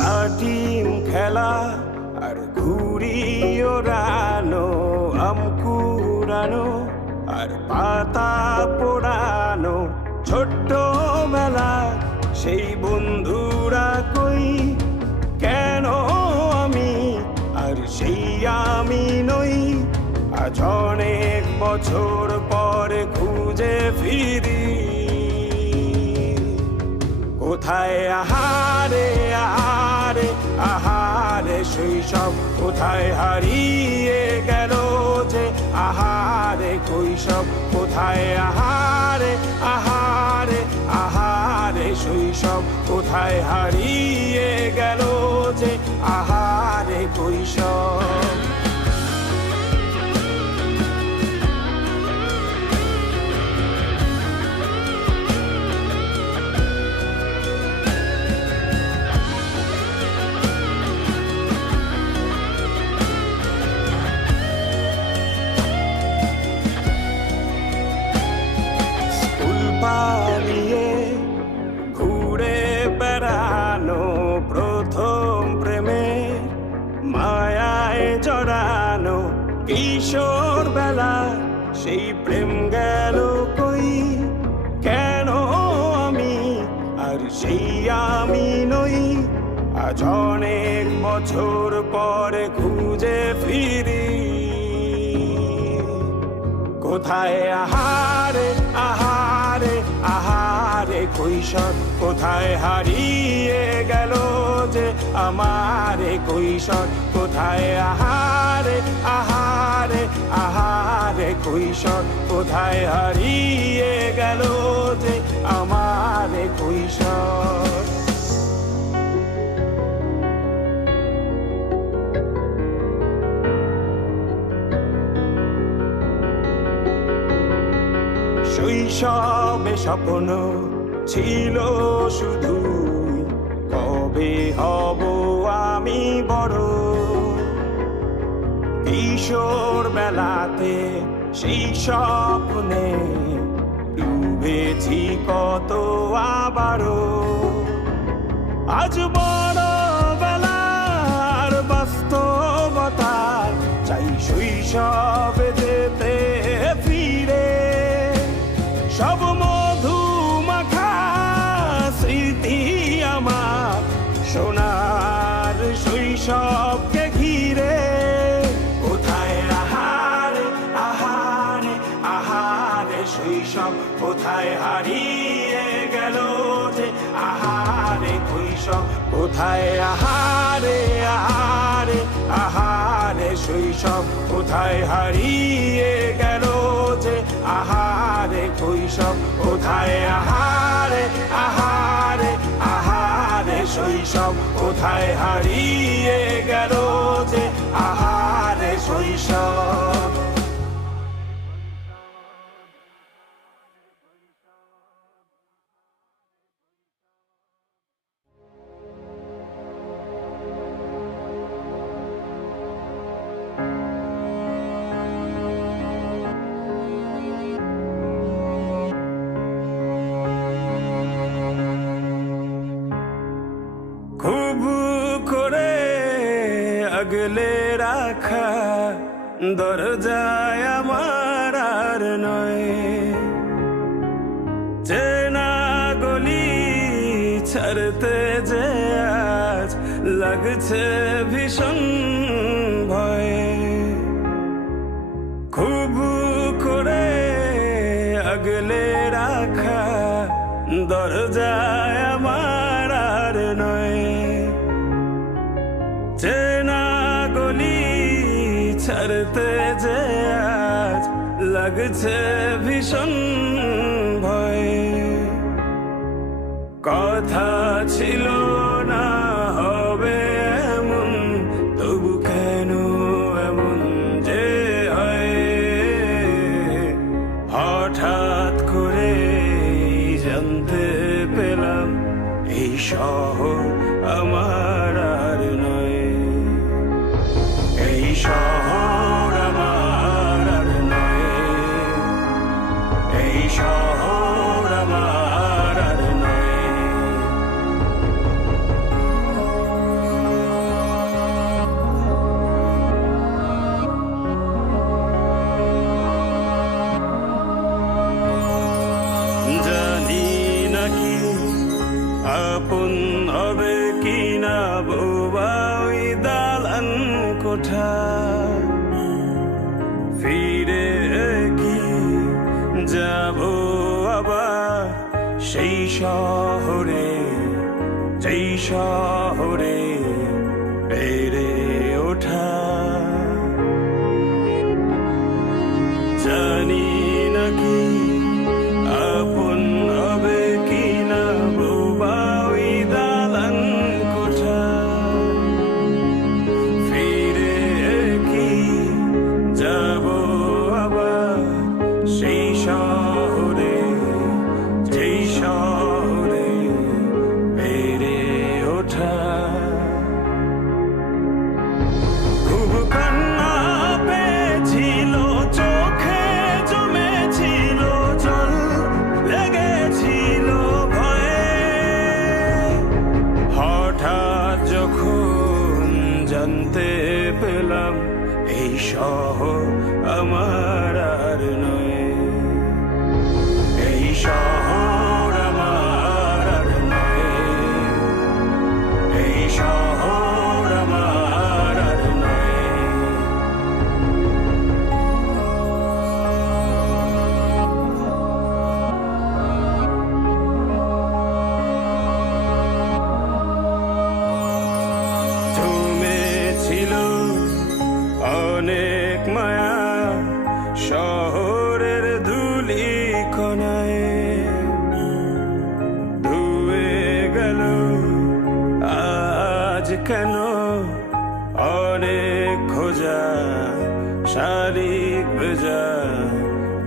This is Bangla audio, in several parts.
লাটিম খেলা আর ঘুড়ি ওড়ানো, আম কুড়ানো আর পাতা পোড়ানো, ছোট্টবেলা সেই বন্ধুরা কই, কেন আমি আর সেই আমি নই। আজ অনেক বছর পরে খুঁজে ফিরি, কোথায় আহারে আহারে আহারে শৈশব, কোথায় হারিয়ে গেল যে আহারে কৈশব, কোথায় আহারে আহারে আহারে শৈশব, কোথায় হারিয়ে গেল যে আহারে কৈশব। পালিয়ে ঘুরে বেড়ানো, প্রথম প্রেমে মায়ায় জড়ানো, কিশোর বেলা সেই প্রেম গেল কই, কেন আমি আর সেই আমি নই। আজ অনেক বছর পরে খুঁজে ফিরি, কোথায় আহারে আহারে আহারে কৈশোর, কোথায় হারিয়ে গেল যে আমারে কৈশোর, কোথায় আহারে আহারে আহারে কৈশোর, কোথায় হারিয়ে গেল যে আমারে কৈশোর। শৈশবে স্বপ্ন ছিল শুধু, কবে হব আমি বড়। কিশোর বেলাতে সেই স্বপ্নে ডুবেছি কত আবারও, আজ বড় বেলার বাস্তবতার চাই শৈশবে যেতে ফিরে। সব মধু মাখা স্মৃতি আমার সোনার শৈশবকে ঘিরে, কোথায় আহারে আহারে আহারে শৈশব, কোথায় হারিয়ে গেল যে আহারে কৈশোর, কোথায় আহারে আহারে আহারে শৈশব, কোথায় হারিয়ে গেল যে আহারে কৈশোর, কোথায় আহারে আহারে আহারে শৈশব, কোথায় হারিয়ে গেল যে আহারে শৈশব। খুব করে আগলে রাখা দরজায় আমার আর নয়, চেনা গলি ছাড়তে যে আজ লাগছে ভীষণ ভয়। খুব করে আগলে রাখা দরজায় আমার আর নয়, চেনা গলি ছাড়তে যে আজ লাগছে ভীষণ ভয়। কথা ছিল না হবে এমন, তবু কেন এমন যে হয়, হঠাৎ করে জানতে পেলাম এই শহর আমার আর নয়, এই শহর আমার আর নয়, এই শহর আমার আর নয়। ফিরে কি যাব আবার সেই শহরে, যেই শহরে বেড়ে ওঠা। জানি নাকি আপন হবে কিনা বোবা ওই দালান কোঠা। ফিরে কি যাব আবার সেই শহরে, যেই শহরে বেড়ে ওঠা। খুব কান্না পেয়েছিল, চোখে জমেছিল জল, লেগেছিল ভয়ে। হঠাৎ যখন জানতে পেলাম এই শহর আমার আর নয়, এই শহর আমার আর নয়, এই শহর আমার আর নয়। জমেছিল অনেক মায়া শহরের ধুলি কণায়, ধুয়ে গেল আজ কেন অনেক খোঁজা শালিক ভেজা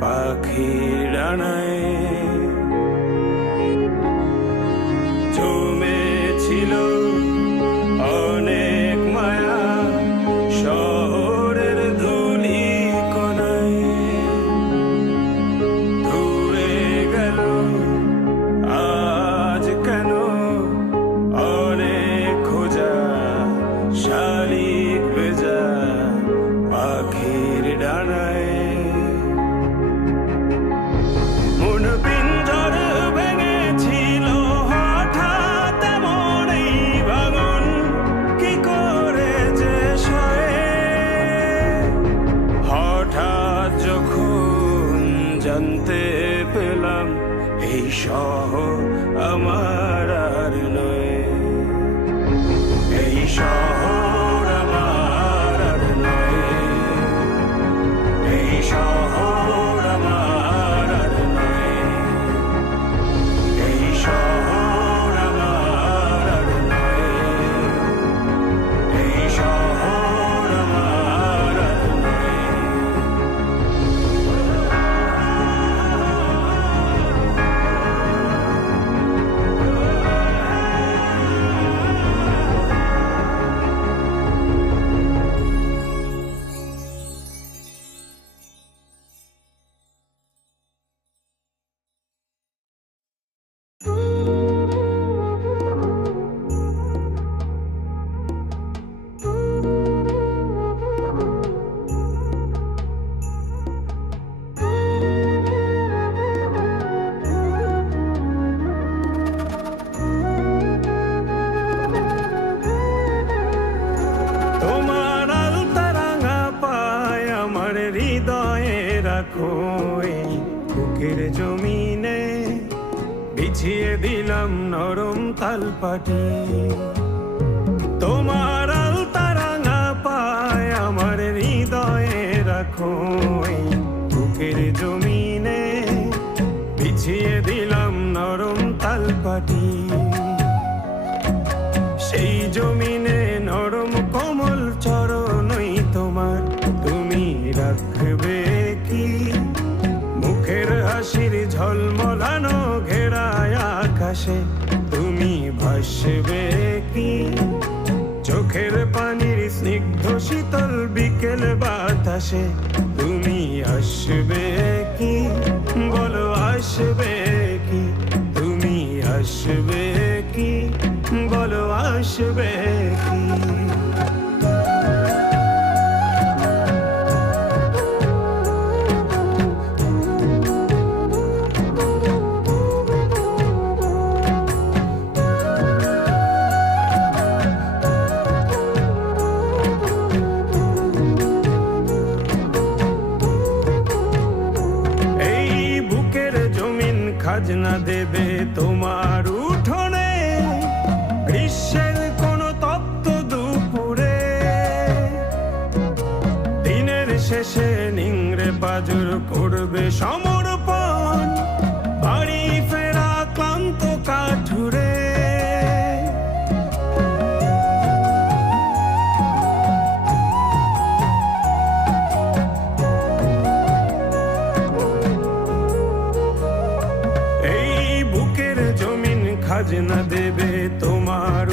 পাখির ডানায়। জমেছিল অনেক মায়া শহরের ধুলি কণায়, ধুয়ে গেল আজ কেন অনেক খোঁজা শালিক ভেজা পাখির ডানায়। মন পিঞ্জর ভেঙেছিল হঠাৎ এমন এই ভাঙন, কি করে যে সয়ে। হঠাৎ যখন জানতে পেলাম এই শহর আমার আর নয়, এই শহর আমার আর নয়, এই শহর আমার আর নয়, এই শহর আমার আর নয়, এই শহর আমার আর নয়। তোমার আলতা রাঙা পায় আমার হৃদয়ে রাখো, এই বুকের জমিনে বিছিয়ে দিলাম নরম তালপাটি। তোমার আলতা রাঙা পায় আমার হৃদয়ে রাখো, এই বুকের জমিনে বিছিয়ে দিলাম নরম তালপাটি। সেই জমিনে নরম কোমল চরণই তোমার, তুমি রাখবে কি মুখের হাসির ঝলমলানো ঘেরায় আকাশে, তুমি ভাসবে কি চোখের পানির স্নিগ্ধ শীতল বিকেল বাতাসে, তুমি আসবে কি বলো আসবে কি, তুমি আসবে কি বলো আসবে কি। খাজনা দেবে তোমার উঠোনে, গ্রীষ্মের কোনো তপ্ত দুপুরে। দিনের শেষে নিংড়ে পাজর করবে সমর্পণ, বাড়ি ফেরা ক্লান্ত কাঠুরে। এই বুকের জমিন খাজনা দেবে তোমার